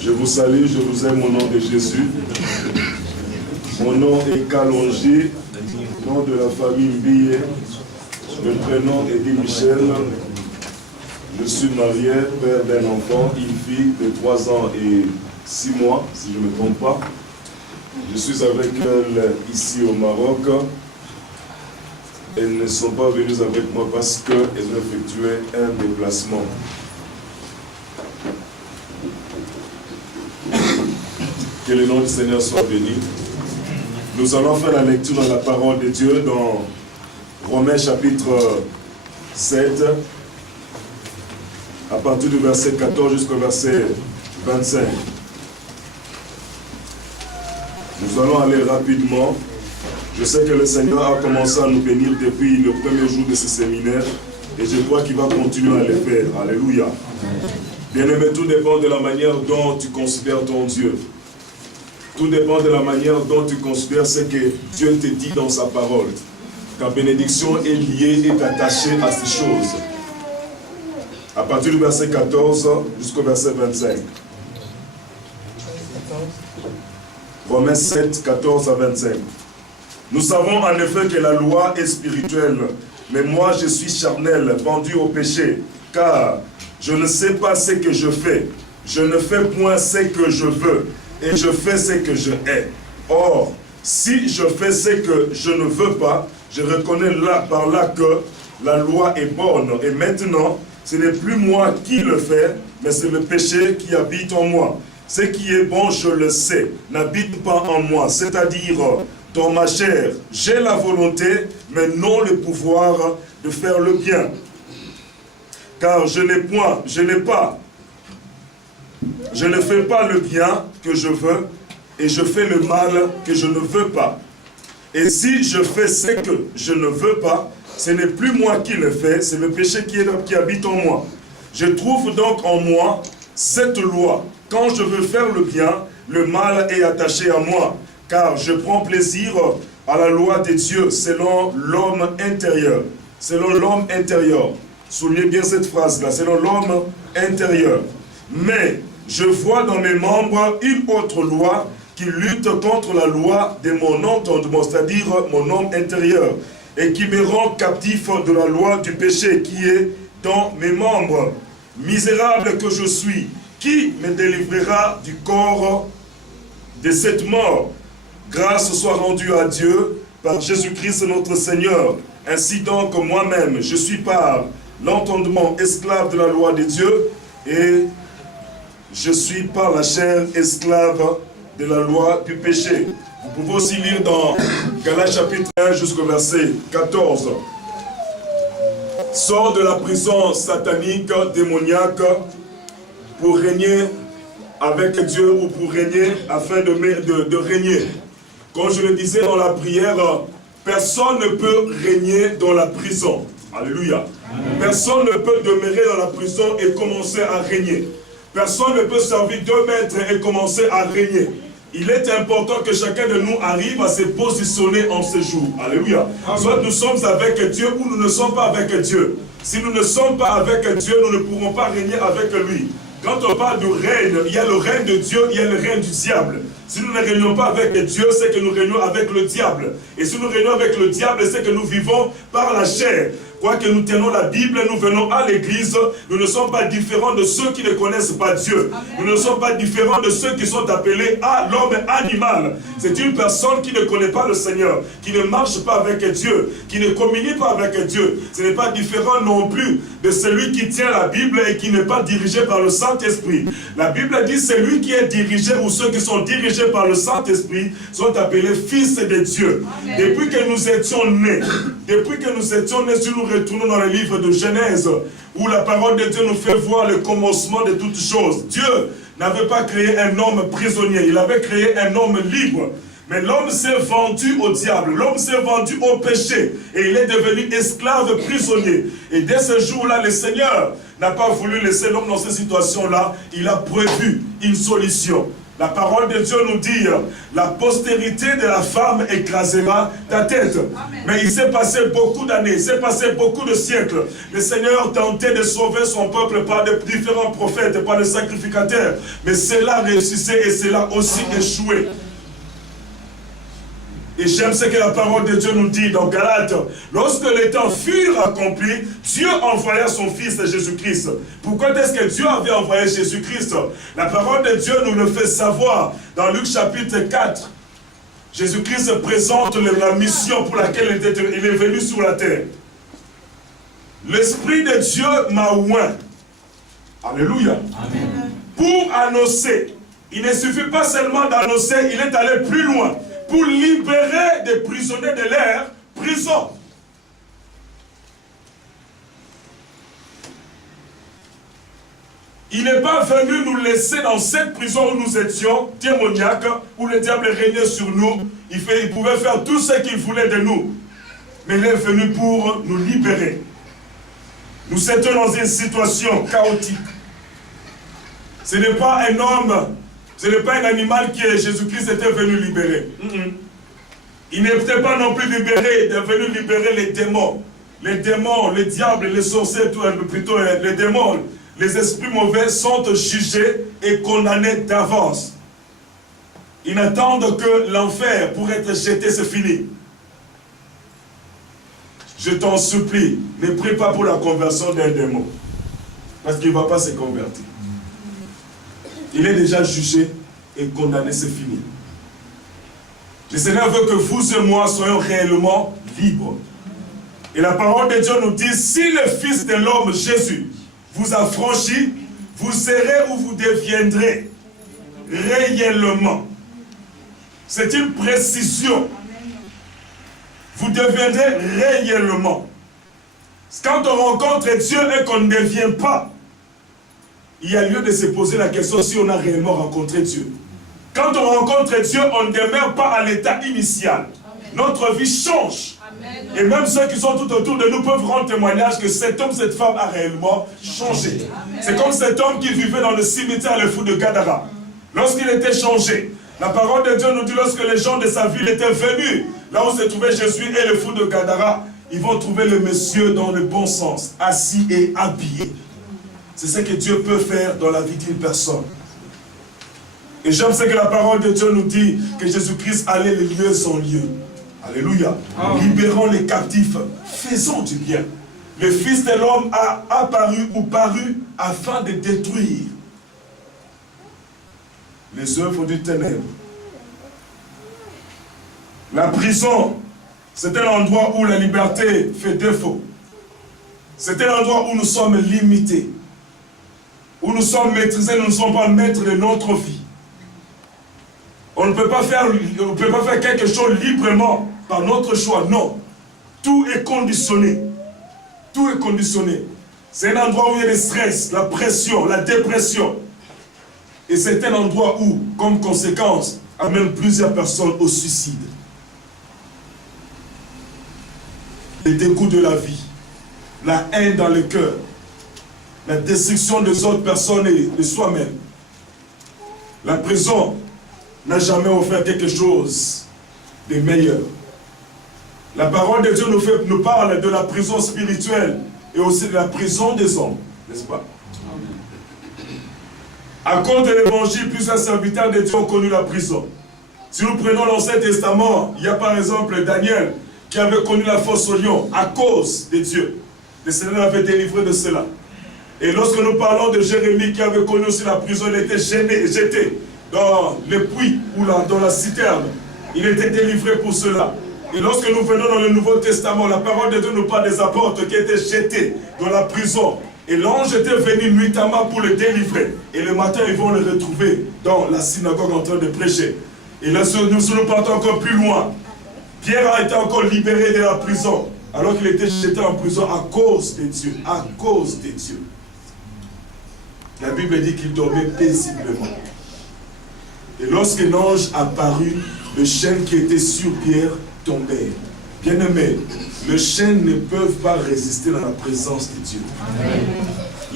Je vous salue, je vous aime au nom de Jésus. Mon nom est Kalonji, nom de la famille Mbiye. Le prénom est Di Michel. Je suis marié, père d'un enfant, une fille de 3 ans et 6 mois, si je ne me trompe pas. Je suis avec elle ici au Maroc. Elles ne sont pas venues avec moi parce qu'elles ont effectué un déplacement. Que le nom du Seigneur soit béni. Nous allons faire la lecture dans la parole de Dieu dans Romains chapitre 7, à partir du verset 14 jusqu'au verset 25. Nous allons aller rapidement. Je sais que le Seigneur a commencé à nous bénir depuis le premier jour de ce séminaire et je crois qu'il va continuer à le faire. Alléluia. Bien-aimé, tout dépend de la manière dont tu considères ton Dieu. Tout dépend de la manière dont tu considères ce que Dieu te dit dans sa parole. Ta bénédiction est liée et attachée à ces choses. À partir du verset 14 jusqu'au verset 25. Romains 7, 14 à 25. Nous savons en effet que la loi est spirituelle, mais moi je suis charnel, pendu au péché, car je ne sais pas ce que je fais. Je ne fais point ce que je veux, et je fais ce que je hais. Or, si je fais ce que je ne veux pas, je reconnais là par là que la loi est bonne. Et maintenant, ce n'est plus moi qui le fais, mais c'est le péché qui habite en moi. Ce qui est bon, je le sais, n'habite pas en moi, c'est-à-dire dans ma chair. J'ai la volonté, mais non le pouvoir de faire le bien. Car je ne fais pas le bien que je veux, et je fais le mal que je ne veux pas. Et si je fais ce que je ne veux pas, ce n'est plus moi qui le fais, c'est le péché qui habite en moi. Je trouve donc en moi cette loi. Quand je veux faire le bien, le mal est attaché à moi, car je prends plaisir à la loi de Dieu selon l'homme intérieur. Selon l'homme intérieur. Soulignez bien cette phrase-là, selon l'homme intérieur. Mais je vois dans mes membres une autre loi qui lutte contre la loi de mon entendement, c'est-à-dire mon homme intérieur, et qui me rend captif de la loi du péché qui est dans mes membres. Misérable que je suis, qui me délivrera du corps de cette mort? Grâce soit rendue à Dieu par Jésus-Christ notre Seigneur. Ainsi donc, moi-même, je suis par l'entendement esclave de la loi de Dieu et je suis par la chair esclave de la loi du péché. Vous pouvez aussi lire dans Galates chapitre 1 jusqu'au verset 14. Sors de la prison satanique, démoniaque, pour régner avec Dieu ou pour régner afin de régner. Comme je le disais dans la prière, personne ne peut régner dans la prison. Alléluia. Amen. Personne ne peut demeurer dans la prison et commencer à régner. Personne ne peut servir 2 maîtres et commencer à régner. Il est important que chacun de nous arrive à se positionner en ce jour. Alléluia. Amen. Soit nous sommes avec Dieu ou nous ne sommes pas avec Dieu. Si nous ne sommes pas avec Dieu, nous ne pourrons pas régner avec lui. Quand on parle du règne, il y a le règne de Dieu, il y a le règne du diable. Si nous ne régnons pas avec Dieu, c'est que nous régnons avec le diable. Et si nous régnons avec le diable, c'est que nous vivons par la chair. Quoique nous tenons la Bible, nous venons à l'église, nous ne sommes pas différents de ceux qui ne connaissent pas Dieu. Amen. Nous ne sommes pas différents de ceux qui sont appelés à l'homme animal. C'est une personne qui ne connaît pas le Seigneur, qui ne marche pas avec Dieu, qui ne communie pas avec Dieu. Ce n'est pas différent non plus de celui qui tient la Bible et qui n'est pas dirigé par le Saint-Esprit. La Bible dit celui qui est dirigé ou ceux qui sont dirigés par le Saint-Esprit sont appelés fils de Dieu. Amen. Depuis que nous étions nés, si nous retournons dans le livre de Genèse, où la parole de Dieu nous fait voir le commencement de toutes choses. Dieu n'avait pas créé un homme prisonnier, il avait créé un homme libre. Mais l'homme s'est vendu au diable, l'homme s'est vendu au péché, et il est devenu esclave prisonnier. Et dès ce jour-là, le Seigneur n'a pas voulu laisser l'homme dans cette situation-là, il a prévu une solution. La parole de Dieu nous dit, la postérité de la femme écrasera ta tête. Amen. Mais il s'est passé beaucoup d'années, il s'est passé beaucoup de siècles. Le Seigneur tentait de sauver son peuple par de différents prophètes, par des sacrificateurs. Mais cela réussissait et cela aussi échoué. Et j'aime ce que la parole de Dieu nous dit dans Galates. Lorsque les temps furent accomplis, Dieu envoya son Fils Jésus-Christ. Pourquoi est-ce que Dieu avait envoyé Jésus-Christ? La parole de Dieu nous le fait savoir dans Luc chapitre 4. Jésus-Christ présente la mission pour laquelle il est venu sur la terre. L'Esprit de Dieu m'a oint. Alléluia. Amen. Pour annoncer. Il ne suffit pas seulement d'annoncer, il est allé plus loin. Pour libérer des prisonniers de leur prison. Il n'est pas venu nous laisser dans cette prison où nous étions, démoniaques, où le diable régnait sur nous. Il pouvait faire tout ce qu'il voulait de nous. Mais il est venu pour nous libérer. Nous étions dans une situation chaotique. Ce n'est pas un homme. Ce n'est pas un animal que Jésus-Christ était venu libérer. Il n'était pas non plus libéré, il est venu libérer les démons. Les démons, les diables, les sorciers, plutôt les démons, les esprits mauvais sont jugés et condamnés d'avance. Ils n'attendent que l'enfer pour être jeté, c'est fini. Je t'en supplie, ne prie pas pour la conversion d'un démon. Parce qu'il ne va pas se convertir. Il est déjà jugé et condamné, c'est fini. Le Seigneur veut que vous et moi soyons réellement libres. Et la parole de Dieu nous dit, si le Fils de l'homme, Jésus, vous a franchi, vous serez ou vous deviendrez réellement. C'est une précision. Vous deviendrez réellement. Quand on rencontre Dieu et qu'on ne devient pas, il y a lieu de se poser la question si on a réellement rencontré Dieu. Quand on rencontre Dieu, on ne demeure pas à l'état initial. Amen. Notre vie change. Amen. Et même ceux qui sont tout autour de nous peuvent rendre témoignage que cet homme, cette femme a réellement changé. C'est comme cet homme qui vivait dans le cimetière, le fou de Gadara. Lorsqu'il était changé, la parole de Dieu nous dit lorsque les gens de sa ville étaient venus, là où se trouvait Jésus et le fou de Gadara, ils vont trouver le monsieur dans le bon sens, assis et habillé. C'est ce que Dieu peut faire dans la vie d'une personne. Et j'aime ce que la parole de Dieu nous dit, que Jésus-Christ allait les lieux sans lieu. Alléluia. Libérons les captifs, faisons du bien. Le Fils de l'homme a apparu ou paru afin de détruire les œuvres du ténèbre. La prison, c'est un endroit où la liberté fait défaut. C'est un endroit où nous sommes limités. Où nous sommes maîtrisés, nous ne sommes pas maîtres de notre vie. On ne peut pas faire quelque chose librement par notre choix. Non. Tout est conditionné. Tout est conditionné. C'est un endroit où il y a le stress, la pression, la dépression. Et c'est un endroit où, comme conséquence, amène plusieurs personnes au suicide. Les dégoûts de la vie, la haine dans le cœur, la destruction des autres personnes et de soi-même. La prison n'a jamais offert quelque chose de meilleur. La parole de Dieu nous parle de la prison spirituelle et aussi de la prison des hommes, n'est-ce pas? À cause de l'évangile, plusieurs serviteurs de Dieu ont connu la prison. Si nous prenons l'Ancien Testament, il y a par exemple Daniel qui avait connu la fosse au lion à cause de Dieu. Le Seigneur l'avait délivré de cela. Et lorsque nous parlons de Jérémie qui avait connu aussi la prison, il était jeté dans le puits ou dans la citerne. Il était délivré pour cela. Et lorsque nous venons dans le Nouveau Testament, la parole de Dieu nous parle des apôtres qui étaient jetés dans la prison. Et l'ange était venu nuitamment pour le délivrer. Et le matin, ils vont le retrouver dans la synagogue en train de prêcher. Et là, nous partons encore plus loin. Pierre a été encore libéré de la prison, alors qu'il était jeté en prison à cause de Dieu. À cause de Dieu. La Bible dit qu'il dormait paisiblement. Et lorsque l'ange apparut, le chêne qui était sur Pierre tombait. Bien-aimés, les chaînes ne peuvent pas résister à la présence de Dieu. Amen.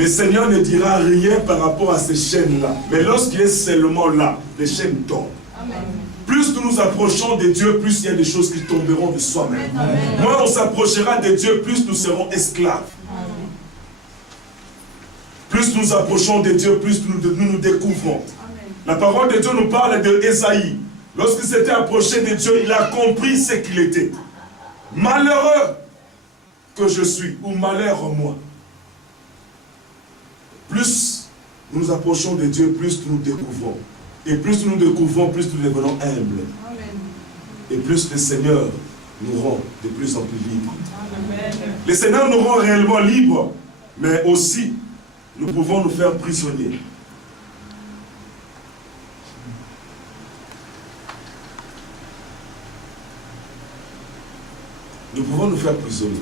le Seigneur ne dira rien par rapport à ces chaînes-là. Mais lorsqu'il est seulement là, les chaînes tombent. Amen. Plus nous nous approchons de Dieu, plus il y a des choses qui tomberont de soi-même. Moins on s'approchera de Dieu, plus nous serons esclaves. Amen. Plus nous nous approchons de Dieu, plus nous découvrons. Amen. La parole de Dieu nous parle d'Ésaïe. Lorsqu'il s'était approché de Dieu, il a compris ce qu'il était. Malheureux que je suis, ou malheur en moi. Plus nous nous approchons de Dieu, plus nous découvrons. Et plus nous découvrons, plus nous devenons humbles. Amen. Et plus le Seigneur nous rend de plus en plus libres. Amen. Le Seigneur nous rend réellement libres, mais aussi nous pouvons nous faire prisonniers. Nous pouvons nous faire prisonniers.